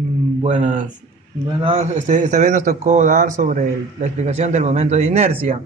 Buenas. Buenas. Esta vez nos tocó dar sobre la explicación del momento de inercia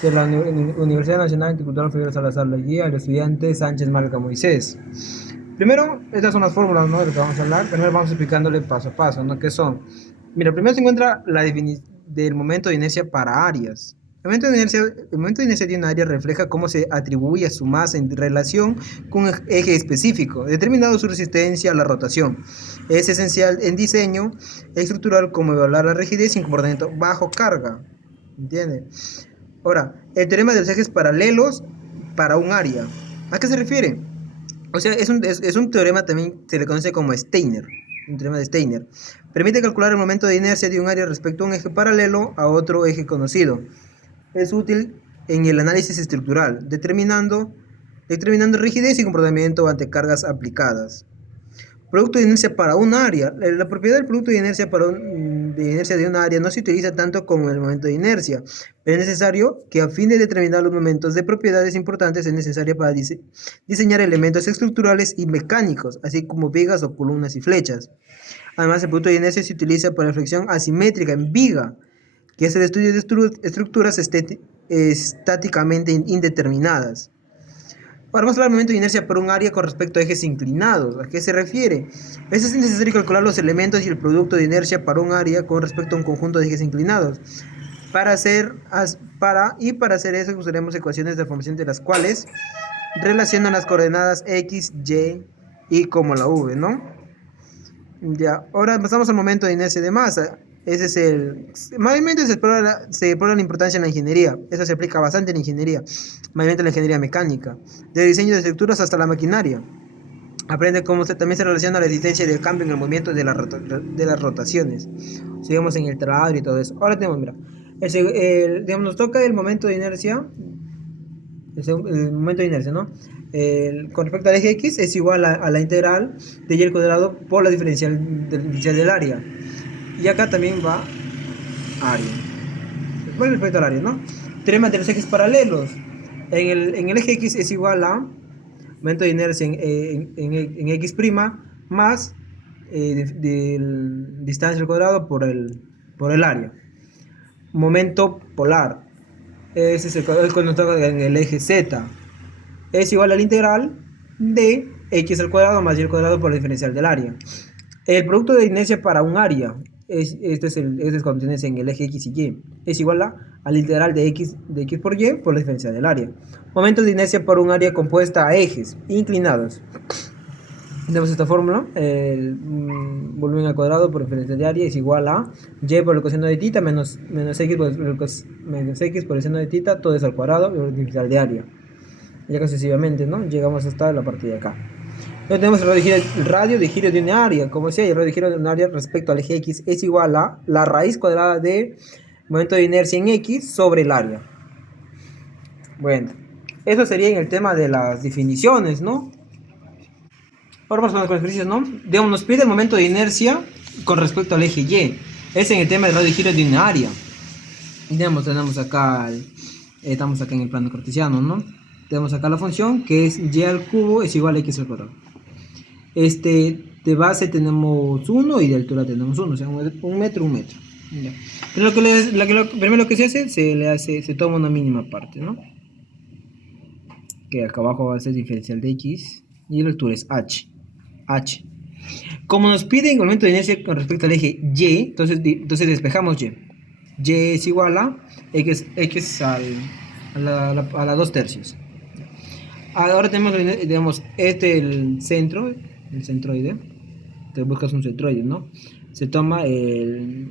de la Universidad Nacional Intercultural Fidel Salazar Leguía, al estudiante Sánchez Malca Moisés. Primero, estas son las fórmulas, ¿no?, de lo que vamos a hablar. Primero vamos explicándole paso a paso, ¿no?, qué son. Mira, primero se encuentra la definición del momento de inercia para áreas. El momento de inercia de un área refleja cómo se atribuye a su masa en relación con un eje específico, determinado su resistencia a la rotación. Es esencial en diseño estructural como evaluar la rigidez y comportamiento bajo carga. ¿Entiendes? Ahora, el teorema de los ejes paralelos para un área. ¿A qué se refiere? O sea, es un teorema, también se le conoce como Steiner, un teorema de Steiner. Permite calcular el momento de inercia de un área respecto a un eje paralelo a otro eje conocido. Es útil en el análisis estructural, determinando rigidez y comportamiento ante cargas aplicadas. Producto de inercia para un área. La propiedad del producto de inercia, de inercia de un área no se utiliza tanto como el momento de inercia, pero es necesario que a fin de determinar los momentos de propiedades importantes es necesario para diseñar elementos estructurales y mecánicos, así como vigas o columnas y flechas. Además, el producto de inercia se utiliza para reflexión asimétrica en viga, que es el estudio de estructuras estáticamente indeterminadas. Ahora vamos a hablar del momento de inercia por un área con respecto a ejes inclinados. ¿A qué se refiere? Es necesario calcular los elementos y el producto de inercia para un área con respecto a un conjunto de ejes inclinados. Para hacer eso usaremos ecuaciones de formación de las cuales relacionan las coordenadas x, y como la v, ¿no? Ya, ahora pasamos al momento de inercia de masa. Ese es mayormente se explora la importancia en la ingeniería. Eso se aplica bastante en la ingeniería, mayormente en la ingeniería mecánica, de diseño de estructuras hasta la maquinaria. Aprende cómo también se relaciona la resistencia y el cambio en el movimiento de las rotaciones. Sigamos en el taladro y todo eso. Ahora tenemos, mira, digamos, nos toca el momento de inercia, el momento de inercia, ¿no? Con respecto al eje X es igual a la integral de y al cuadrado por la diferencial del área. Y acá también va área. Con respecto al área, ¿no? Teorema de los ejes paralelos. En el eje X es igual a momento de inercia en X' más distancia al cuadrado por el área. Momento polar. Ese es cuando está en el eje Z. Es igual a la integral de x al cuadrado más y al cuadrado por la diferencial del área. El producto de inercia para un área, este es cuando tienes en el eje x y y, es igual a la integral de x por y por la diferencial del área. Momento de inercia para un área compuesta a ejes inclinados. Tenemos esta fórmula, el volumen al cuadrado por diferencial de área es igual a y por el coseno de tita menos x por el seno de tita, todo es al cuadrado por la diferencial de área. Y acá sucesivamente, ¿no? Llegamos hasta la parte de acá. Entonces tenemos el radio de giro de un área. Como decía, el radio de giro de un área respecto al eje X es igual a la raíz cuadrada de momento de inercia en X sobre el área. Bueno, eso sería en el tema de las definiciones, ¿no? Ahora vamos con los ejercicios, ¿no? Digamos, nos pide el momento de inercia con respecto al eje Y. Es en el tema del radio de giro de un área. Digamos, tenemos acá, estamos acá en el plano cartesiano, ¿no? Tenemos acá la función que es y al cubo es igual a x al cuadrado. De base tenemos 1 y de altura tenemos 1, o sea, un metro. Ya. Pero primero lo que se hace, se toma una mínima parte, ¿no? Que acá abajo va a ser diferencial de x y la altura es h. Como nos piden el momento de inercia con respecto al eje y, entonces despejamos y. Y es igual a x a la 2 tercios. Ahora tenemos, digamos, el centroide. Te buscas un centroide, ¿no? Se toma el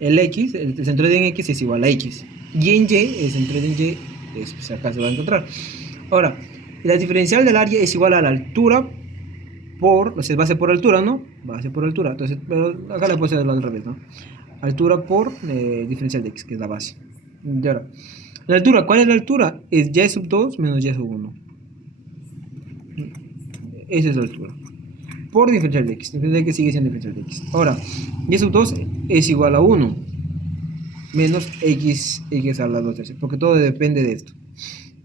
x, el centroide en x es igual a x. Y en y, el centroide en y, pues acá se va a encontrar. Ahora, la diferencial del área es igual a la altura o sea, base por altura, ¿no? Base por altura. Entonces, pero acá le puedo hacer al revés, ¿no? Altura por diferencial de x, que es la base. Y ahora, la altura, ¿cuál es la altura? Es y sub 2 menos y sub 1. Esa es la altura. Por diferencial de x. Diferencial de x sigue siendo diferencial de x. Ahora, y sub 2 es igual a 1 menos x a la 2 tercios, porque todo depende de esto.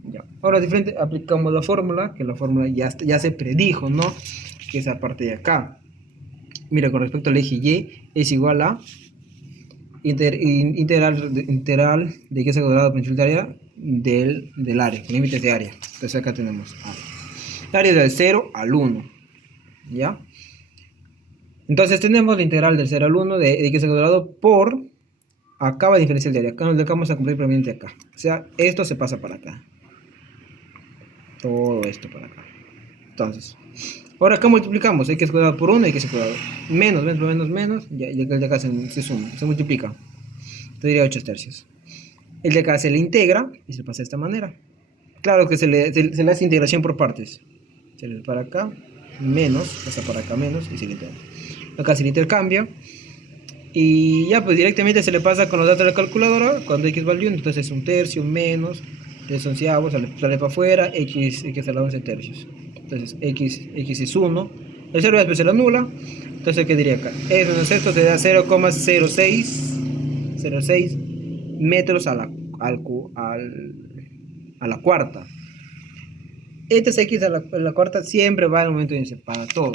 Ya. Ahora, aplicamos la fórmula, que la fórmula ya se predijo, ¿no? Que es esa parte de acá. Mira, con respecto al eje Y, es igual a integral de x al cuadrado por de área del área, límites de área. Entonces acá tenemos área. El área del 0 al 1, ¿ya? Entonces tenemos la integral del 0 al 1 de x al cuadrado por, acá va a diferencial de área, acá vamos a cumplir previamente acá. O sea, esto se pasa para acá. Todo esto para acá. Entonces, ahora acá multiplicamos x cuadrado por 1 y x cuadrado. Menos, ya el de acá se suma, se multiplica. Te diría 8 tercios. El de acá se le integra y se pasa de esta manera. Claro que se le hace integración por partes. Se le para acá, menos, pasa para acá menos y se le integra. Acá se le intercambia. Y ya pues directamente se le pasa con los datos de la calculadora cuando x vale 1. Entonces es 1 tercio menos 3 onceavos, sale para afuera, x a la 11 tercios. Entonces x es 1. El 0 después se lo anula. Entonces, ¿qué diría acá? Eso menos esto te da 0,06 metros a la cuarta. Este es x a la cuarta, siempre va al momento de índice, para todo.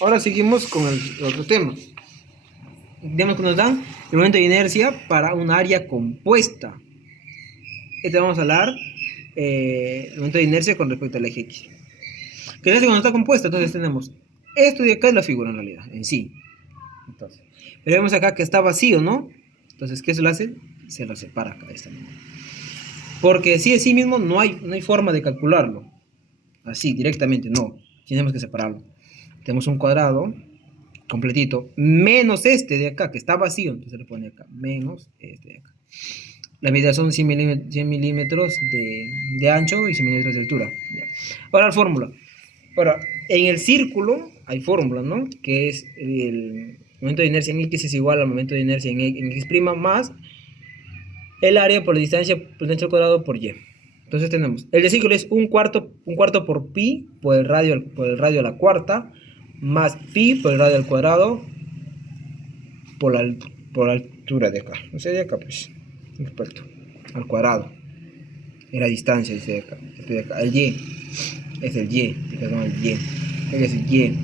Ahora seguimos con el otro tema. Digamos que nos dan el momento de inercia para un área compuesta. Este vamos a hablar el momento de inercia con respecto al eje X. Que es cuando está compuesta, entonces tenemos esto de acá es la figura en realidad, en sí. Entonces, pero vemos acá que está vacío, ¿no? Entonces, ¿qué se lo hace? Se lo separa acá de esta manera. Porque así de sí mismo no hay forma de calcularlo. Así, directamente, no. Tenemos que separarlo. Tenemos un cuadrado completito, menos este de acá, que está vacío. Entonces se le pone acá, menos este de acá. La medida son 100 milímetros de ancho y 100 milímetros de altura. Ya. Ahora la fórmula. Ahora, en el círculo hay fórmula, ¿no? Que es el momento de inercia en X es igual al momento de inercia en X' más el área por la distancia al cuadrado por Y. Entonces tenemos, el de círculo es un cuarto por pi por el radio a la cuarta, más pi por el radio al cuadrado por la altura de acá. O sea, de acá pues, experto, al cuadrado. Es la distancia, dice de acá. De acá. El Y es el Y, perdón, el Y. Es el Y.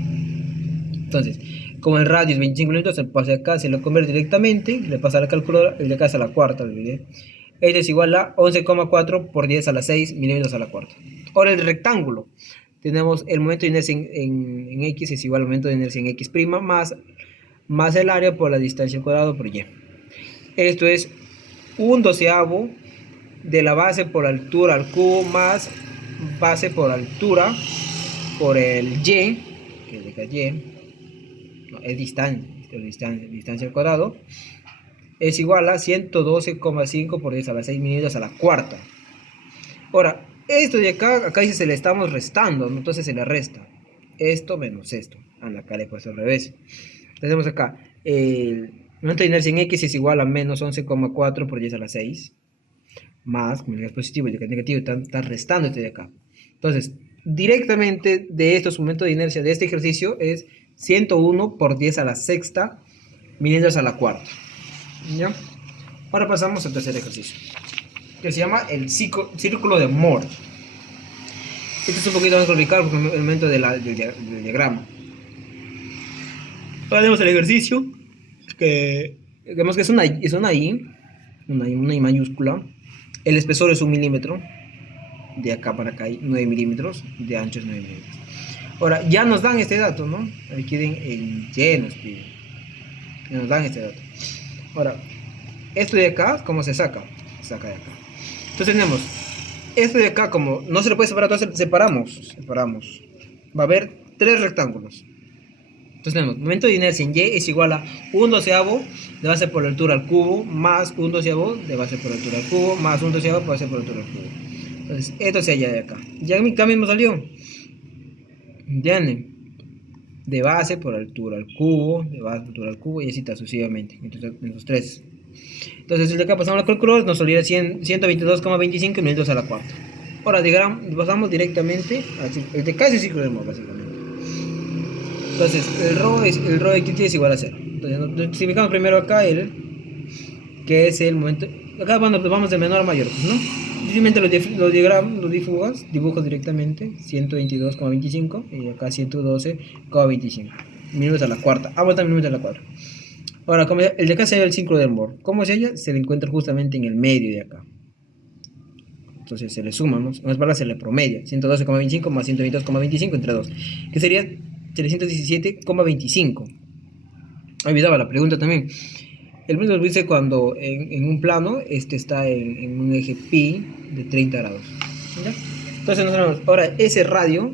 Entonces, como el radio es 25 minutos, se pasa acá, se lo convierte directamente, le pasa a la calculadora, el de acá es a la cuarta, olvidé. Este es igual a 11,4 por 10 a la 6 milímetros a la cuarta. Ahora el rectángulo. Tenemos el momento de inercia en X es igual al momento de inercia en X' más el área por la distancia al cuadrado por Y. Esto es un doceavo de la base por altura al cubo más base por altura por el Y, que es de acá Y, no, es distancia al cuadrado, es igual a 112,5 por 10 a la 6 milímetros a la cuarta. Ahora, esto de acá dice se le estamos restando, ¿no? Entonces se le resta esto menos esto. Acá le he puesto al revés. Tenemos acá el momento de inercia en X es igual a menos 11,4 por 10 a la 6 más, como el es positivo y el negativo está restando este de acá. Entonces, directamente de estos momentos de inercia de este ejercicio es 101 por 10 a la sexta milímetros a la cuarta. ¿Ya? Ahora pasamos al tercer ejercicio, que se llama el círculo de Moore. Este es un poquito más complicado porque el momento del diagrama. Ahora tenemos el ejercicio, que vemos que es una I mayúscula. El espesor es 1 milímetro. De acá para acá hay 9 milímetros. De ancho es 9 milímetros. Ahora, ya nos dan este dato, ¿no? Aquí en Y nos piden. Ya nos dan este dato. Ahora, esto de acá, ¿cómo se saca? Se saca de acá. Entonces tenemos esto de acá, como no se le puede separar, entonces separamos. Va a haber 3 rectángulos. Entonces tenemos, momento de inercia en Y es igual a 1 doceavo de base por la altura al cubo, más 1 doceavo de base por la altura al cubo, más 1 doceavo de base por la altura al cubo. Entonces, esto se halla de acá. Ya acá mismo salió. ¿Entienden? De base por altura al cubo, de base por altura al cubo, y así está sucesivamente. Entonces, los 3. Entonces, el de acá pasamos la calculadora, nos salió 122,25 milímetros a la cuarta. Ahora, pasamos directamente el de casi círculo de Moore, básicamente. Entonces, el rho de Q es igual a 0. Entonces, significamos primero acá que es el momento. Acá vamos de menor a mayor, ¿no? Simplemente los dibujas directamente 122,25 y acá 112,25. milímetros a la cuarta. Ambos están milímetros a la cuarta. Ahora, como el de acá se halla el círculo de Moore. ¿Cómo se halla? Se le encuentra justamente en el medio de acá. Entonces se le suma, ¿no? En las palabras se le promedia. 112,25 más 122,25 entre 2. Que sería 317,25. Olvidaba la pregunta también. El método lo dice cuando en un plano este está en un eje pi de 30 grados. ¿Ya? Entonces ahora ese radio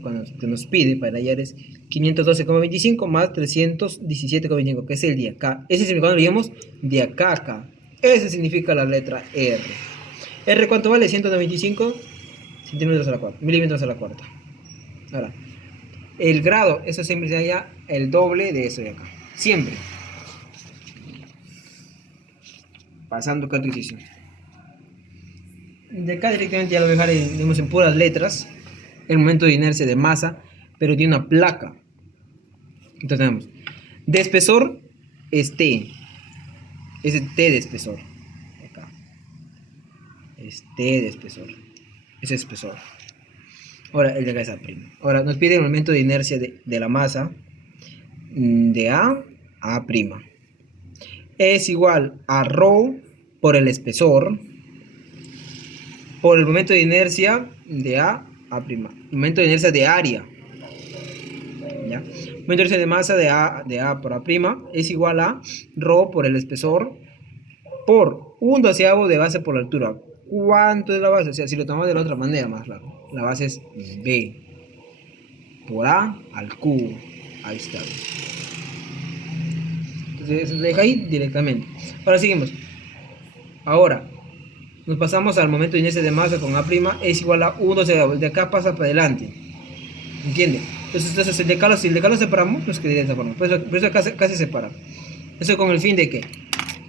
cuando nos pide para hallar es 512,25 más 317,25, que es el de acá. Ese significa cuando leemos de acá a acá. Ese significa la letra R. ¿R cuánto vale? 195 centímetros a la cuarta, milímetros a la cuarta. Ahora, el grado, eso siempre se halla el doble de eso de acá. Siempre. Pasando cada ejercicio. De acá directamente ya lo voy a dejar en puras letras. El momento de inercia de masa, pero tiene una placa. Entonces tenemos de espesor es T. Es T de espesor. Acá. Es T de espesor. Es espesor. Ahora el de acá es A'. Ahora nos pide el momento de inercia de la masa de A a A'. Es igual a ρ por el espesor por el momento de inercia de A a'. Momento de inercia de área. ¿Ya? Momento de inercia de masa de A por A' es igual a ρ por el espesor por 1/12 de base por la altura. ¿Cuánto es la base? O sea, si lo tomamos de la otra manera, más claro. La base es B por A al cubo. Ahí está. Entonces se deja ahí directamente. Ahora seguimos. Ahora nos pasamos al momento de inercia de masa con A' es igual a 1/12. De acá pasa para adelante. ¿Entiende? Entonces el decalo, si el decalo separamos, pues quedaría de esa forma. Por eso acá se separa. Eso con el fin de que,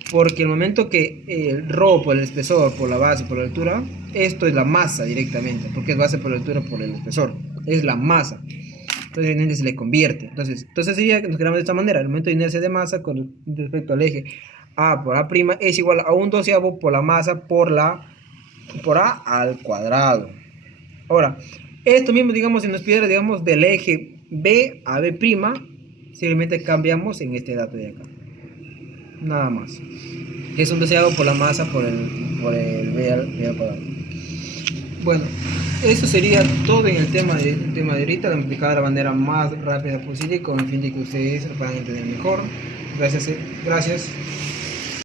porque el momento que el ρ por el espesor, por la base, por la altura, esto es la masa directamente, porque es base por la altura, por el espesor. Es la masa. Entonces evidentemente se le convierte. Entonces sería que nos quedamos de esta manera. El momento de inercia de masa con respecto al eje A por A' es igual a 1/12 por la masa por A al cuadrado. Ahora, esto mismo, digamos, si nos pidiera, digamos, del eje B a B', simplemente cambiamos en este dato de acá. Nada más. Es 1/12 por la masa por el B al cuadrado. Bueno, eso sería todo en el tema de ahorita. Lo he explicado de la manera más rápida posible con el fin de que ustedes lo puedan entender mejor. Gracias.